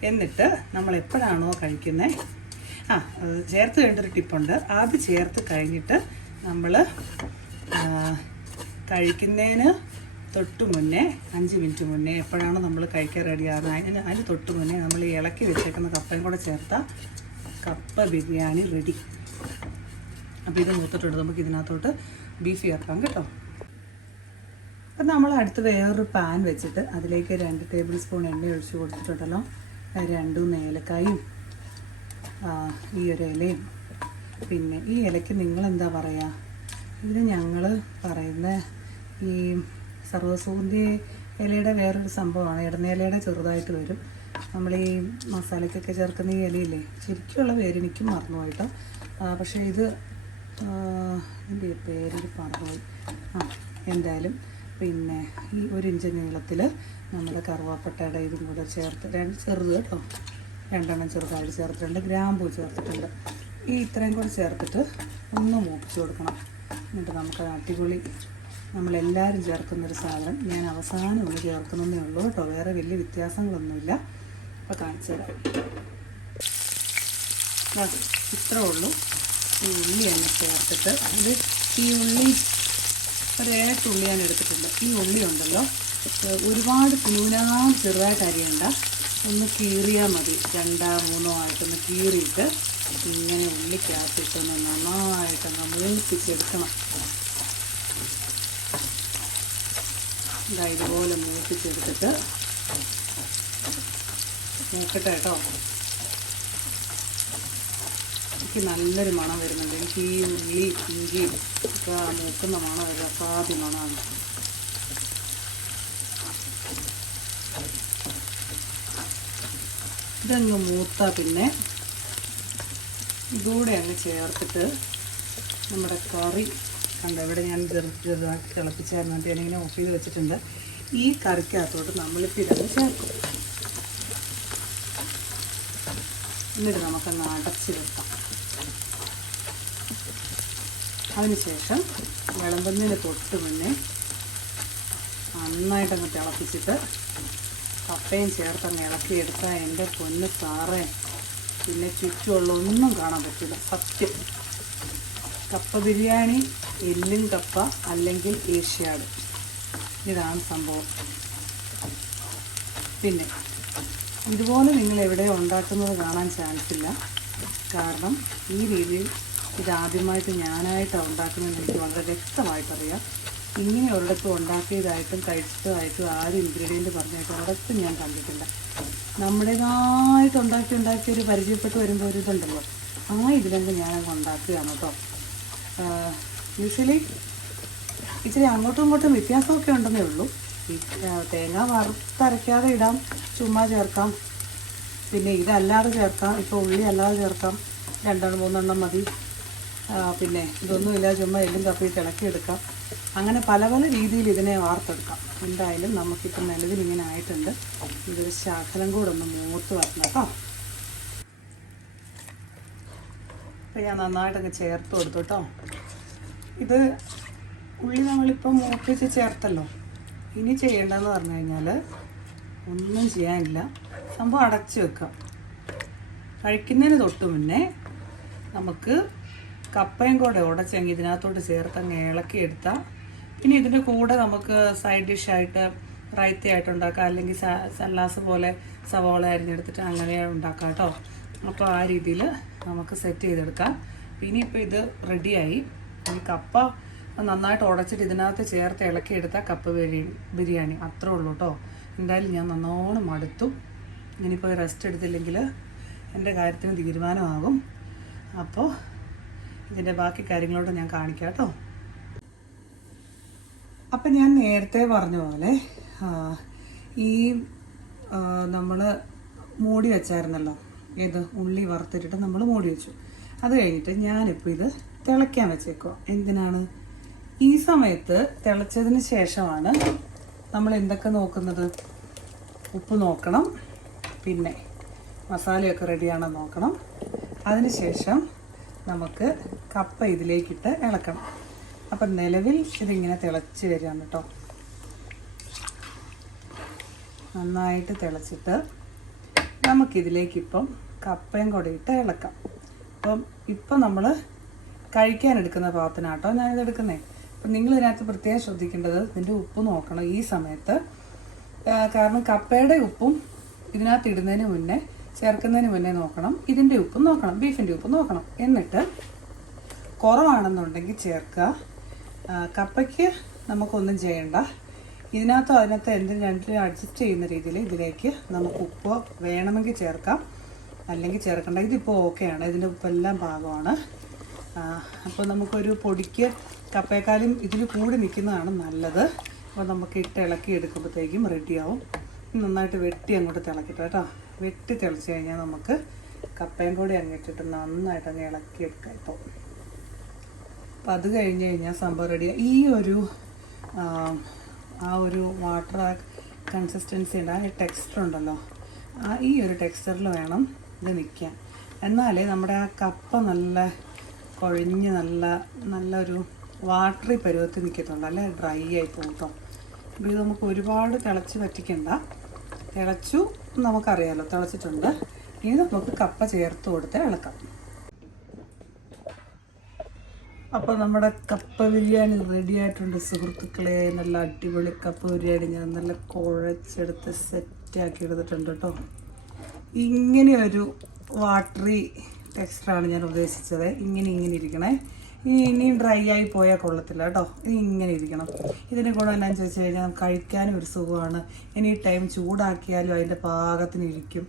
എന്നിട്ട് നമ്മൾ എപ്പോഴാണോ കഴിക്കുന്നത് ചേർത്ത് കഴിഞ്ഞിട്ടൊരു ടിപ്പുണ്ട്. അത് ചേർത്ത് കഴിഞ്ഞിട്ട് നമ്മൾ കഴിക്കുന്നതിന് തൊട്ട് മുന്നേ 5 മിനിറ്റ് മുന്നേ എപ്പോഴാണോ നമ്മൾ കഴിക്കാൻ റെഡിയാകുന്നത് അതിന് തൊട്ട് മുന്നേ നമ്മൾ ഈ ഇളക്കി വെച്ചേക്കുന്ന കപ്പയും കൂടെ ചേർത്താൽ കപ്പ ബിരിയാണി റെഡി. അപ്പോൾ ഇത് മൂത്തിട്ടുണ്ട്. നമുക്ക് ഇതിനകത്തോട്ട് ബീഫ് ചേർക്കാം കേട്ടോ. അപ്പം നമ്മൾ അടുത്ത് വേറൊരു പാൻ വെച്ചിട്ട് അതിലേക്ക് 2 ടേബിൾ സ്പൂൺ എണ്ണ ഒഴിച്ച് കൊടുത്തിട്ടുണ്ടല്ലോ. 2 ഏലക്കായും ഈ ഒരു ഇലയും. പിന്നെ ഈ ഇലയ്ക്ക് നിങ്ങളെന്താ പറയുക? ഇത് ഞങ്ങൾ പറയുന്ന ഈ സർവ്വസുഗന്ധി ഇലയുടെ വേറൊരു സംഭവമാണ്. ഇടനേലയുടെ ചെറുതായിട്ട് വരും. നമ്മൾ ഈ മസാലയ്ക്കൊക്കെ ചേർക്കുന്ന ഈ ഇലയില്ലേ, ശരിക്കുള്ള പേര് എനിക്കും മറന്നുപോയിട്ടോ. പക്ഷേ ഇത് എൻ്റെ പേര് മറന്നുപോയി. എന്തായാലും പിന്നെ ഈ 1 ഇഞ്ച് നീളത്തിൽ നമ്മുടെ കറുവാപ്പട്ടയുടെ ഇതും കൂടെ ചേർത്ത് 2 ചെറുത് കേട്ടോ, 2 എണ്ണം ചെറുതായിട്ട് ചേർത്തിട്ടുണ്ട്. ഗ്രാമ്പൂ ചേർത്തിട്ടുണ്ട്. ഈ ഇത്രയും കൂടെ ചേർത്തിട്ട് ഒന്ന് മൂപ്പിച്ച് കൊടുക്കണം. എന്നിട്ട് നമുക്ക് അടിപൊളി നമ്മളെല്ലാവരും ചേർക്കുന്നൊരു സാധനം ഞാൻ അവസാനം ഒന്ന് ചേർക്കുന്നതേ ഉള്ളൂ കേട്ടോ. വേറെ വലിയ വ്യത്യാസങ്ങളൊന്നുമില്ല. അപ്പോൾ കാണിച്ചു തരാം. ഇത്രേ ഉള്ളൂ. ഈ ഉള്ളി തന്നെ ചേർത്തിട്ട് അത് ഈ ഉള്ളി ഒരു 7 ഉള്ളി ഞാൻ എടുത്തിട്ടുണ്ട്. ഈ ഉള്ളി ഉണ്ടല്ലോ ഒരുപാട് കുനുകുനാന്ന് ചെറുതായിട്ട് അരിയണ്ട, ഒന്ന് കീറിയാൽ മതി. 2 3 ആയിട്ടൊന്ന് കീറിയിട്ട് ഇങ്ങനെ ഉള്ളിക്കകത്തിട്ടൊന്ന് നന്നായിട്ടൊന്ന് മൂപ്പിച്ചെടുക്കണം. ഇതുപോലെ മൂപ്പിച്ചെടുത്തിട്ട് മൂക്കട്ടെ കേട്ടോ. എനിക്ക് നല്ലൊരു മണം വരുന്നുണ്ട്. എനിക്ക് ഈ ഉള്ളി ഇഞ്ചി ഒക്കെ മൂക്കുന്ന മണം ഒരു അസാധ്യ മണമാണ്. ഇതങ്ങ് മൂത്താൽ പിന്നെ ഇതൂടെ അങ്ങ് ചേർത്തിട്ട് നമ്മുടെ കറി കണ്ടോ, ഇവിടെ ഞാൻ ചെറുതാക്കി തിളപ്പിച്ചായിരുന്നു. ഞാനിങ്ങനെ ഓഫ് ചെയ്ത് വെച്ചിട്ടുണ്ട്. ഈ കറിക്കകത്തോട്ട് നമ്മളിപ്പോൾ ഇതങ്ങ് ചേർക്കും. എന്നിട്ട് നമുക്കൊന്ന് അടച്ച് വെക്കാം. അതിനുശേഷം വിളമ്പുന്നതിന് തൊട്ട് മുന്നേ നന്നായിട്ടങ്ങ് തിളപ്പിച്ചിട്ട് കപ്പയും ചേർത്തങ്ങ് ഇളക്കിയെടുത്താൽ എൻ്റെ പൊന്ന് സാറേ പിന്നെ ചുറ്റുമുള്ള ഒന്നും കാണാൻ പറ്റില്ല. സത്യം. കപ്പ ബിരിയാണി, എല്ലും കപ്പ അല്ലെങ്കിൽ ഏഷ്യാഡ്, ഇതാണ് സംഭവം. പിന്നെ ഇതുപോലെ നിങ്ങൾ എവിടെ ഉണ്ടാക്കുന്നത് കാണാൻ ചാൻസ് ഇല്ല. കാരണം ഈ രീതിയിൽ ഇതാദ്യമായിട്ട് ഞാനായിട്ടാണ് ഉണ്ടാക്കുന്നതെന്ന് എനിക്ക് വളരെ വ്യക്തമായിട്ടറിയാം. ഇങ്ങനെ ഒരിടത്തും ഉണ്ടാക്കിയതായിട്ടും കഴിച്ചതായിട്ടും ആരും ഇൻഗ്രീഡിയൻറ്റ് പറഞ്ഞായിട്ടും ഒരിടത്തും ഞാൻ കണ്ടിട്ടില്ല. നമ്മുടേതായിട്ട് ഉണ്ടാക്കിയൊരു പരിചയപ്പെട്ട് വരുമ്പോൾ ഒരു ഇതുണ്ടല്ലോ, ഇതിലെങ്കിൽ ഞാനങ്ങ് ഉണ്ടാക്കുകയാണ് കേട്ടോ. യൂഷ്വലി ഇച്ചിരി അങ്ങോട്ടും ഇങ്ങോട്ടും വ്യത്യാസമൊക്കെ ഉണ്ടെന്നേ ഉള്ളൂ. ഈ തേങ്ങ വറുത്തരയ്ക്കാതെ ഇടാം, ചുമ്മാ ചേർക്കാം. പിന്നെ ഇതല്ലാതെ ചേർക്കാം. ഇപ്പോൾ ഉള്ളി അല്ലാതെ ചേർക്കാം. 2 3 മതി. പിന്നെ ഇതൊന്നുമില്ല, ചുമ്മാ എല്ലും കപ്പിയിട്ട് ഇളക്കിയെടുക്കാം. അങ്ങനെ പല പല രീതിയിൽ ഇതിനെ വാർത്തെടുക്കാം. എന്തായാലും നമുക്കിപ്പോൾ നിലവിൽ ഇങ്ങനെ ആയിട്ടുണ്ട്. ഇതൊരു ശകലം കൂടെ ഒന്ന് മൂത്ത് വരണം കേട്ടോ. അപ്പോൾ ഞാൻ നന്നായിട്ടൊക്കെ ചേർത്ത് കൊടുത്തു കേട്ടോ. ഇത് ഉള്ളി നമ്മളിപ്പോൾ മൂപ്പിച്ച് ചേർത്തല്ലോ. ഇനി ചെയ്യേണ്ടതെന്ന് പറഞ്ഞു കഴിഞ്ഞാൽ ഒന്നും ചെയ്യാനില്ല. സംഭവം അടച്ച് വെക്കാം. കഴിക്കുന്നതിന് തൊട്ട് മുന്നേ നമുക്ക് കപ്പയും കൂടെ ഉടച്ചെങ്കിൽ ഇതിനകത്തോട്ട് ചേർത്തങ്ങ് ഇളക്കി എടുത്താൽ ഇനി ഇതിൻ്റെ കൂടെ നമുക്ക് സൈഡ് ഡിഷായിട്ട് റൈത്തയായിട്ട് ഉണ്ടാക്കാം, അല്ലെങ്കിൽ സല്ലാസ് പോലെ സവോള അരിഞ്ഞെടുത്തിട്ട് അങ്ങനെ ഉണ്ടാക്കാം കേട്ടോ. അപ്പോൾ ആ രീതിയിൽ നമുക്ക് സെറ്റ് ചെയ്തെടുക്കാം. ഇനിയിപ്പോൾ ഇത് റെഡിയായി. ഈ കപ്പ നന്നായിട്ട് ഉടച്ചിട്ട് ഇതിനകത്ത് ചേർത്ത് ഇളക്കി എടുത്താൽ കപ്പ ബിരിയാണി അത്രേ ഉള്ളൂ കേട്ടോ. എന്തായാലും ഞാൻ നല്ലോണം മടുത്തു. ഇനിയിപ്പോൾ റെസ്റ്റ് എടുത്തില്ലെങ്കിൽ എൻ്റെ കാര്യത്തിന് തീരുമാനമാകും. അപ്പോൾ ഇതിൻ്റെ ബാക്കി കാര്യങ്ങളോട് ഞാൻ കാണിക്കാം കേട്ടോ. അപ്പം ഞാൻ നേരത്തെ പറഞ്ഞ പോലെ ഈ നമ്മൾ മൂടി വെച്ചായിരുന്നല്ലോ, ഏത് ഉള്ളി വറുത്തിട്ടിട്ട് നമ്മൾ മൂടി വെച്ചു. അത് കഴിഞ്ഞിട്ട് ഞാനിപ്പോൾ ഇത് തിളയ്ക്കാൻ വെച്ചേക്കുക. എന്തിനാണ്? ഈ സമയത്ത് തിളച്ചതിന് ശേഷമാണ് നമ്മൾ എന്തൊക്കെ നോക്കുന്നത്. ഉപ്പ് നോക്കണം, പിന്നെ മസാലയൊക്കെ റെഡിയാണെന്ന് നോക്കണം. അതിനുശേഷം നമുക്ക് കപ്പ ഇതിലേക്കിട്ട് ഇളക്കണം. അപ്പം നിലവിൽ ഇതിങ്ങനെ തിളച്ച് വരികയാണ് കേട്ടോ. നന്നായിട്ട് തിളച്ചിട്ട് നമുക്കിതിലേക്കിപ്പം കപ്പയും കൂടെ ഇട്ട് ഇളക്കാം. അപ്പം ഇപ്പം നമ്മൾ കഴിക്കാനെടുക്കുന്ന പാത്രത്തിനാട്ടോ ഞാനിത് എടുക്കുന്നത്. അപ്പം നിങ്ങൾ ഇതിനകത്ത് പ്രത്യേകം ശ്രദ്ധിക്കേണ്ടത് ഇതിൻ്റെ ഉപ്പ് നോക്കണം ഈ സമയത്ത്. കാരണം കപ്പയുടെ ഉപ്പും ഇതിനകത്ത് ഇടുന്നതിന് മുന്നേ, ചേർക്കുന്നതിന് മുന്നേ നോക്കണം. ഇതിൻ്റെ ഉപ്പും നോക്കണം, ബീഫിൻ്റെ ഉപ്പും നോക്കണം. എന്നിട്ട് കുറവാണെന്നുണ്ടെങ്കിൽ ചേർക്കുക. കപ്പയ്ക്ക് നമുക്കൊന്നും ചെയ്യണ്ട. അതിനകത്ത് എന്തിനും രണ്ടിനും അഡ്ജസ്റ്റ് ചെയ്യുന്ന രീതിയിൽ ഇതിലേക്ക് നമുക്ക് ഉപ്പ് വേണമെങ്കിൽ ചേർക്കാം, അല്ലെങ്കിൽ ചേർക്കണ്ട. ഇതിപ്പോൾ ഓക്കെയാണ്, ഇതിൻ്റെ ഉപ്പെല്ലാം പാകമാണ്. അപ്പോൾ നമുക്കൊരു പൊടിക്ക് കപ്പയേക്കാളും ഇതിൽ കൂടി നിൽക്കുന്നതാണ് നല്ലത്. അപ്പോൾ നമുക്ക് ഇട്ട് ഇളക്കി എടുക്കുമ്പോഴത്തേക്കും റെഡിയാവും. നന്നായിട്ട് വെട്ടി അങ്ങോട്ട് തിളക്കട്ടെ കേട്ടോ. വെട്ടി തിളച്ച് കഴിഞ്ഞാൽ നമുക്ക് കപ്പയും കൂടി അങ്ങിട്ടിട്ട് നന്നായിട്ട് അങ്ങ് ഇളക്കിയെടുക്കാം. ഇപ്പോൾ അപ്പം അത് കഴിഞ്ഞ് കഴിഞ്ഞാൽ സംഭവം റെഡിയാണ്. ഈ ഒരു ആ ഒരു വാട്ടർ കൺസിസ്റ്റൻസി ഉണ്ട്, ആ ടെക്സ്ചർ ഉണ്ടല്ലോ, ഈ ഒരു ടെക്സ്ചറിൽ വേണം ഇത് നിൽക്കാൻ. എന്നാലേ നമ്മുടെ ആ കപ്പ നല്ല കുഴഞ്ഞ് നല്ലൊരു വാട്ടറി പരുവത്തിൽ നിൽക്കത്തുള്ളൂ, അല്ലെ ഡ്രൈ ആയി പോകും. അപ്പോൾ ഇത് നമുക്ക് ഒരുപാട് തിളച്ച് പറ്റിക്കണ്ട. തിളച്ചു നമുക്കറിയാമല്ലോ, തിളച്ചിട്ടുണ്ട്. ഇനി നമുക്ക് കപ്പ ചേർത്ത് കൊടുത്ത് ഇളക്കാം. അപ്പോൾ നമ്മുടെ കപ്പ ബിരിയാണി റെഡി ആയിട്ടുണ്ട് സുഹൃത്തുക്കളെ. നല്ല അടിപൊളി കപ്പ ബിരിയാണി ഞാൻ നല്ല കുഴച്ചെടുത്ത് സെറ്റാക്കി എടുത്തിട്ടുണ്ട് കേട്ടോ. ഇങ്ങനെയൊരു വാട്ടറി ടെക്സ്ചറാണ് ഞാൻ ഉദ്ദേശിച്ചത്. ഇങ്ങനെ ഇരിക്കണേ. ഇനിയും ഡ്രൈ ആയി പോയാൽ കൊള്ളത്തില്ല കേട്ടോ. ഇങ്ങനെ ഇരിക്കണം. ഇതിൻ്റെ ഗുണം എന്നാന്ന് ചോദിച്ചു കഴിഞ്ഞാൽ കഴിക്കാനും ഒരു സുഖമാണ്. ഇനി ടൈം ചൂടാക്കിയാലും അതിൻ്റെ പാകത്തിന് ഇരിക്കും.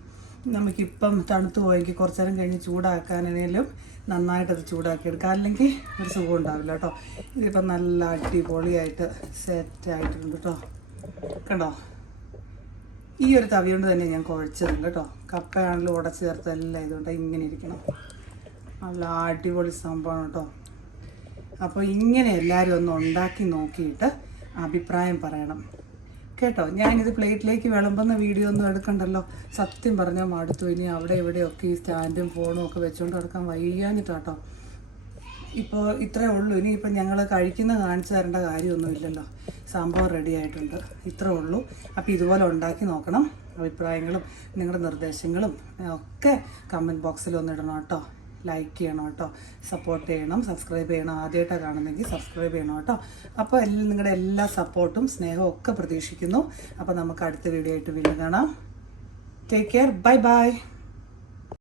നമുക്കിപ്പം തണുത്ത് പോയെങ്കിൽ കുറച്ചു നേരം കഴിഞ്ഞ് ചൂടാക്കാനാണെങ്കിലും നന്നായിട്ടത് ചൂടാക്കിയെടുക്കാം, അല്ലെങ്കിൽ ഒരു സുഖം ഉണ്ടാവില്ല കേട്ടോ. ഇതിപ്പം നല്ല അടിപൊളിയായിട്ട് സെറ്റായിട്ടുണ്ട് കേട്ടോ. കണ്ടോ, ഈ ഒരു തവി കൊണ്ട് തന്നെ ഞാൻ കുഴച്ചതുണ്ട് കേട്ടോ. കപ്പയാണെങ്കിലും ഉടച്ച് ചേർത്തെല്ലാം ഇതുകൊണ്ട് ഇങ്ങനെ ഇരിക്കണം. നല്ല അടിപൊളി സംഭവമാണ് കേട്ടോ. അപ്പോൾ ഇങ്ങനെ എല്ലാവരും ഒന്ന് ഉണ്ടാക്കി നോക്കിയിട്ട് അഭിപ്രായം പറയണം കേട്ടോ. ഞാനിത് പ്ലേറ്റിലേക്ക് വിളമ്പുന്ന വീഡിയോ ഒന്നും എടുക്കണ്ടല്ലോ. സത്യം പറഞ്ഞാൽ മടുത്തു. ഇനി അവിടെ ഇവിടെയൊക്കെ ഈ സ്റ്റാൻഡും ഫോണും ഒക്കെ വെച്ചുകൊണ്ട് കിടക്കാൻ വയ്യാഞ്ഞിട്ടാട്ടോ. ഇപ്പോൾ ഇത്രയേ ഉള്ളൂ. ഇനിയിപ്പോൾ ഞങ്ങൾ കഴിക്കുന്ന കാണിച്ചു തരേണ്ട കാര്യമൊന്നുമില്ലല്ലോ. സംഭവം റെഡി ആയിട്ടുണ്ട്, ഇത്രേ ഉള്ളൂ. അപ്പോൾ ഇതുപോലെ ഉണ്ടാക്കി നോക്കണം. അഭിപ്രായങ്ങളും നിങ്ങളുടെ നിർദ്ദേശങ്ങളും ഒക്കെ കമൻറ്റ് ബോക്സിൽ ഒന്ന് ഇടണം കേട്ടോ. ലൈക്ക് ചെയ്യണം കേട്ടോ, സപ്പോർട്ട് ചെയ്യണം, സബ്സ്ക്രൈബ് ചെയ്യണം. ആദ്യമായിട്ടാണ് കാണുന്നെങ്കിൽ സബ്സ്ക്രൈബ് ചെയ്യണം കേട്ടോ. അപ്പോൾ നിങ്ങളുടെ എല്ലാ സപ്പോർട്ടും സ്നേഹവും ഒക്കെ പ്രതീക്ഷിക്കുന്നു. അപ്പോൾ നമുക്ക് അടുത്ത വീഡിയോ ആയിട്ട് വീണ്ടും കാണാം. Take care, bye bye.